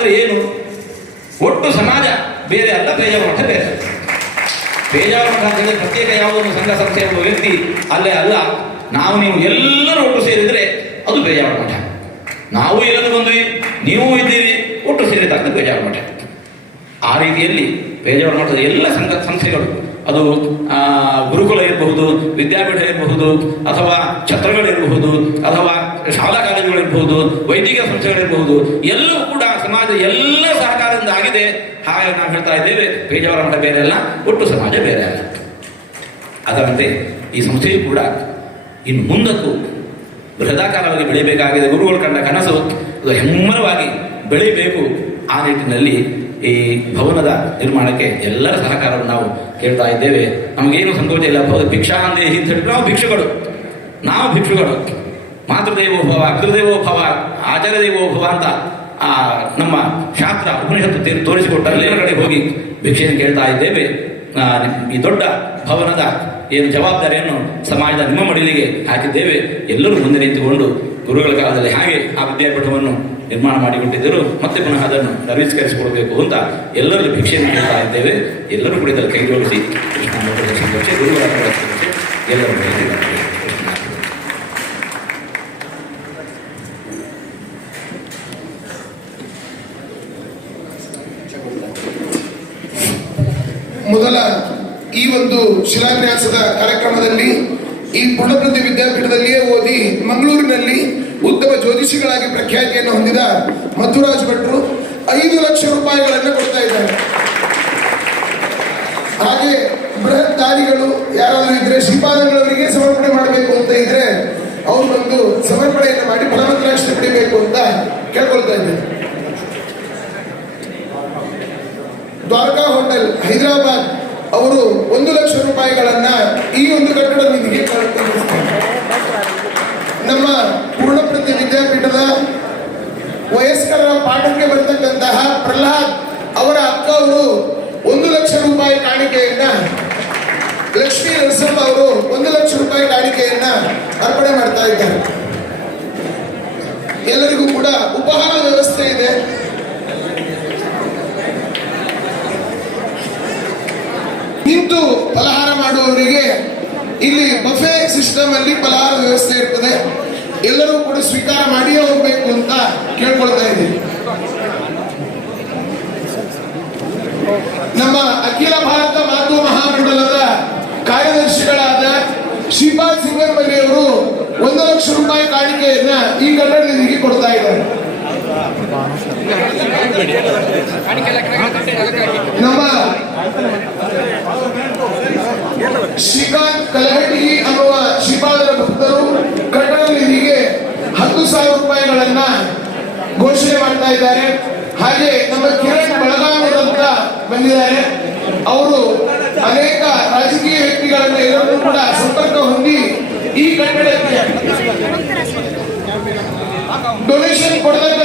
ಅಂದ್ರೆ ಏನು? ಒಟ್ಟು ಸಮಾಜ, ಬೇರೆ ಅಲ್ಲ ಮಠ ಬೇರೆ. ಪೇಜಾವರ ಮಠ ಅಂತ ಹೇಳಿದ್ರೆ ಪ್ರತ್ಯೇಕ ಯಾವುದೊಂದು ಸಂಘ, ಸಂಸ್ಥೆ ಎಂಬ ವ್ಯಕ್ತಿ ಅಲ್ಲೇ ಅಲ್ಲ. ನಾವು ನೀವು ಎಲ್ಲರೂ ಒಟ್ಟು ಸೇರಿದ್ರೆ ಅದು ಪೇಜಾವರ ಮಠ. ನಾವು ಎಲ್ಲರೂ ಬಂದ್ವಿ, ನೀವು ಇದ್ದೀರಿ, ಒಟ್ಟು ಸೇರಿದಾಗ ಪೇಜಾವರ ಮಠ. ಆ ರೀತಿಯಲ್ಲಿ ಪೇಜಾವರ ಮಠದ ಎಲ್ಲ ಸಂಘ ಸಂಸ್ಥೆಗಳು. ಅದು ಗುರುಕುಲ ಇರಬಹುದು, ವಿದ್ಯಾಪೀಠ ಇರಬಹುದು, ಅಥವಾ ಛತ್ರಗಳಿರಬಹುದು ಅಥವಾ ಶಾಲಾ ಕಾಲೇಜುಗಳಿರ್ಬಹುದು ವೈದ್ಯಕೀಯ ಸಂಸ್ಥೆಗಳಿರಬಹುದು ಎಲ್ಲವೂ ಕೂಡ ಸಮಾಜ ಎಲ್ಲ ಸಹಕಾರದಿಂದ ಆಗಿದೆ. ಹಾಗೆ ನಾವು ಹೇಳ್ತಾ ಇದ್ದೇವೆ, ಪೇಜಾವರ ಮಠ ಬೇರೆ ಅಲ್ಲ, ಒಟ್ಟು ಸಮಾಜ ಬೇರೆ ಅಲ್ಲ. ಅದರಂತೆ ಈ ಸಂಸ್ಥೆಯು ಕೂಡ ಇನ್ನು ಮುಂದಕ್ಕೂ ಬೃಹದಾಕಾರವಾಗಿ ಬೆಳೆಯಬೇಕಾಗಿದೆ ಗುರುಗಳು ಕಂಡ ಕನಸು, ಅದು ಹೆಮ್ಮರವಾಗಿ ಬೆಳೆಯಬೇಕು ಆ ನಿಟ್ಟಿನಲ್ಲಿ ಈ ಭವನದ ನಿರ್ಮಾಣಕ್ಕೆ ಎಲ್ಲರ ಸಹಕಾರವನ್ನು ನಾವು ಕೇಳ್ತಾ ಇದ್ದೇವೆ. ನಮಗೇನು ಸಂತೋಷ ಇಲ್ಲ ಭಿಕ್ಷಾ ಅಂದೇ ಅಂತ ಹೇಳಿದ್ರೆ ನಾವು ಭಿಕ್ಷುಗಳು ನಾವು ಭಿಕ್ಷುಗಳು ಮಾತೃದೇವೋಭವ ಅಗ್ರದೇವೋಭವ ಆಚಾರ್ಯದೇವೋಭವ ಅಂತ ಆ ನಮ್ಮ ಶಾಸ್ತ್ರ ಉಪನಿಷತ್ತು ತೀರ್- ತೋರಿಸಿಕೊಟ್ಟ ಎಲ್ಲ ಕಡೆ ಹೋಗಿ ಭಿಕ್ಷೆಯನ್ನು ಕೇಳ್ತಾ ಇದ್ದೇವೆ. ಈ ದೊಡ್ಡ ಭವನದ ಏನು ಜವಾಬ್ದಾರಿಯನ್ನು ಸಮಾಜದ ನಿಮ್ಮ ಮಡಿಲಿಗೆ ಹಾಕಿದ್ದೇವೆ. ಎಲ್ಲರೂ ಮುಂದೆ ನಿಂತುಕೊಂಡು ಗುರುಗಳ ಕಾಲದಲ್ಲಿ ಹಾಗೆ ಆ ವಿದ್ಯಾಪೀಠವನ್ನು ನಿರ್ಮಾಣ ಮಾಡಿಕೊಟ್ಟಿದ್ದರು. ಮತ್ತೆ ಪುನಃ ಅದನ್ನು ನವೀಸ್ಕರಿಸಿಕೊಡಬೇಕು ಅಂತ ಎಲ್ಲರಲ್ಲೂ ಭಿಕ್ಷೆಯನ್ನು ಕೇಳ್ತಾ ಇದ್ದೇವೆ. ಎಲ್ಲರೂ ಕೂಡ ಕೈ ಜೋಡಿಸಿ ಕೃಷ್ಣ ಗುರುಗಳ ಎಲ್ಲರೂ ಬೆಳೆದಿದ್ದಾರೆ. ಕೃಷ್ಣ. ಮೊದಲ ಈ ಒಂದು ಶಿಲಾನ್ಯಾಸದ ಕಾರ್ಯಕ್ರಮದಲ್ಲಿ ಈ ಪುಣಪ್ರತಿ ವಿದ್ಯಾಪೀಠದಲ್ಲಿಯೇ ಓದಿ ಮಂಗಳೂರಿನಲ್ಲಿ ಉತ್ತಮ ಜ್ಯೋತಿಷಿಗಳಾಗಿ ಪ್ರಖ್ಯಾತಿಯನ್ನು ಹೊಂದಿದ ಮಧುರಾಜ್ ಭಟ್ರು ಐದು ಲಕ್ಷ ರೂಪಾಯಿಗಳನ್ನು ಕೊಡ್ತಾ ಇದ್ದಾರೆ. ಹಾಗೆ ಬೃಹತ್ ದಾನಿಗಳು ಯಾರಾದರೂ ಇದ್ರೆ ಶ್ರೀಪಾದಂಗಳವರಿಗೆ ಸಮರ್ಪಣೆ ಮಾಡಬೇಕು ಅಂತ ಇದ್ರೆ ಅವರು ಒಂದು ಸಮರ್ಪಣೆಯನ್ನು ಮಾಡಿ ಫಲವತ್ತಾಕ್ಷತೆ ಪಡಿಬೇಕು ಅಂತ ಕೇಳ್ಕೊಳ್ತಾ ಇದ್ದಾರೆ. ದ್ವಾರಕಾ ಹೋಟೆಲ್ ಹೈದರಾಬಾದ್ ಅವರು ಒಂದು ಲಕ್ಷ ರೂಪಾಯಿಗಳನ್ನ ಈ ಒಂದು ಕಟ್ಟಡ ನಿಧಿಗೆ. ನಮ್ಮ ಪೂರ್ಣಪ್ರತಿ ವಿದ್ಯಾಪೀಠದ ವಯಸ್ಕರ ಪಾಠಕ್ಕೆ ಬರ್ತಕ್ಕಂತಹ ಪ್ರಹ್ಲಾದ್ ಅವರ ಅಕ್ಕ ಅವರು ಒಂದು ಲಕ್ಷ ರೂಪಾಯಿ ಕಾಣಿಕೆಯನ್ನ ಲಕ್ಷ್ಮೀ ನರಸಮ್ಮ ಅವರು ಒಂದು ಲಕ್ಷ ರೂಪಾಯಿ ಕಾಣಿಕೆಯನ್ನ ಅರ್ಪಣೆ ಮಾಡ್ತಾ ಇದ್ದಾರೆ ಎಲ್ಲರಿಗೂ ಕೂಡ ಉಪಹಾರ ವ್ಯವಸ್ಥೆ ಇದೆ ನಿಂತು ಫಲಹಾರ ಮಾಡುವವರಿಗೆ ಇಲ್ಲಿ ಬಫೆ ಸಿಸ್ಟಮ್ ಅಲ್ಲಿ ಫಲಹಾರ ವ್ಯವಸ್ಥೆ ಇರ್ತದೆ. ಎಲ್ಲರೂ ಕೂಡ ಸ್ವೀಕಾರ ಮಾಡಿಯೇ ಹೋಗ್ಬೇಕು ಅಂತ ಕೇಳ್ಕೊಳ್ತಾ ಇದ್ದೀನಿ. ನಮ್ಮ ಅಖಿಲ ಭಾರತ ಮಾತು ಮಹಾಮಂಡಲದ ಕಾರ್ಯದರ್ಶಿಗಳಾದ ಶ್ರೀಪಾದ್ ಸಿಂಗರ್ಮಲ್ಲಿ ಅವರು ಒಂದು ಲಕ್ಷ ರೂಪಾಯಿ ಕಾಣಿಕೆಯನ್ನ ಈ ಕಟ್ಟಡ ನಿಧಿಗೆ ಕೊಡ್ತಾ ಇದ್ದಾರೆ. ಇದ್ದಾರೆ. ಹಾಗೆ ನಮ್ಮ ಕಿರಣ್ ಬೆಳಗಾವಿ ಅಂತ ಬಂದಿದ್ದಾರೆ. ಅವರು ಅನೇಕ ರಾಜಕೀಯ ವ್ಯಕ್ತಿಗಳನ್ನ ಎಲ್ಲರೂ ಕೂಡ ಸಂಪರ್ಕ ಹೊಂದಿ ಈ ಕಟ್ಟಡಕ್ಕೆ ಡೊನೇಷನ್ ಕೊಡತಕ್ಕ